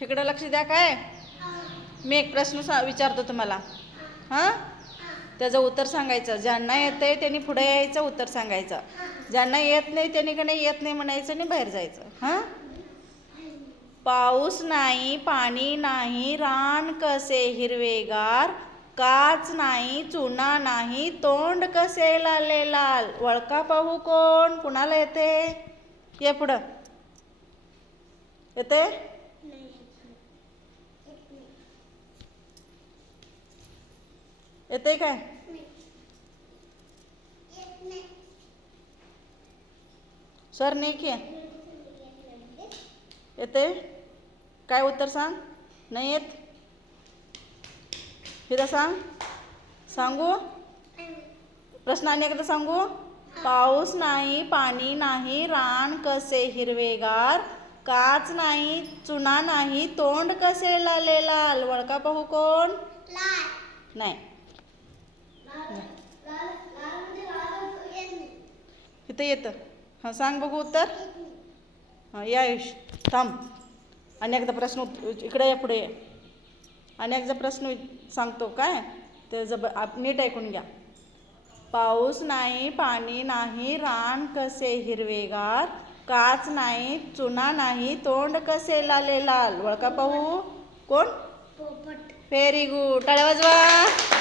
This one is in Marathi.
इकडे लक्ष द्या काय. मी एक प्रश्न विचारतो तुम्हाला. हां, त्याचं उत्तर सांगायचं. ज्यांना येतंय त्यांनी पुढे यायचं, उत्तर सांगायचं. ज्यांना येत नाही त्यांनी का नाही येत नाही म्हणायचं आणि बाहेर जायचं. हां. पाऊस नाही, पाणी नाही, रान कसे हिरवेगार, काच नाही, चुना नाही, तोंड कसे लाले लाल. वळका पाहू कोण. कुणाला येते? ये पुढं. येते? येते काय? सर नाही की येते काय? उत्तर सांग. नाही येत. हिरा सांग. सांगू प्रश्न आणि एकदा सांगू. पाऊस नाही, पाणी नाही, रान कसे हिरवेगार, काच नाही, चुना नाही, तोंड कसे लाले लाल. वळका पाहू कोण. नाही. इथं येतं. हां, सांग बघू उत्तर. हां, या आयुष थांब. आणि एकदा प्रश्न इकडे या, पुढे ये. आणि एकदा प्रश्न सांगतो काय ते नीट ऐकून घ्या. पाऊस नाही, पाणी नाही, रान कसे हिरवेगार, काच नाही, चुना नाही, तोंड कसे लाले लाल. वळका पाहू कोण. Very good. टाळ्या वाजवा.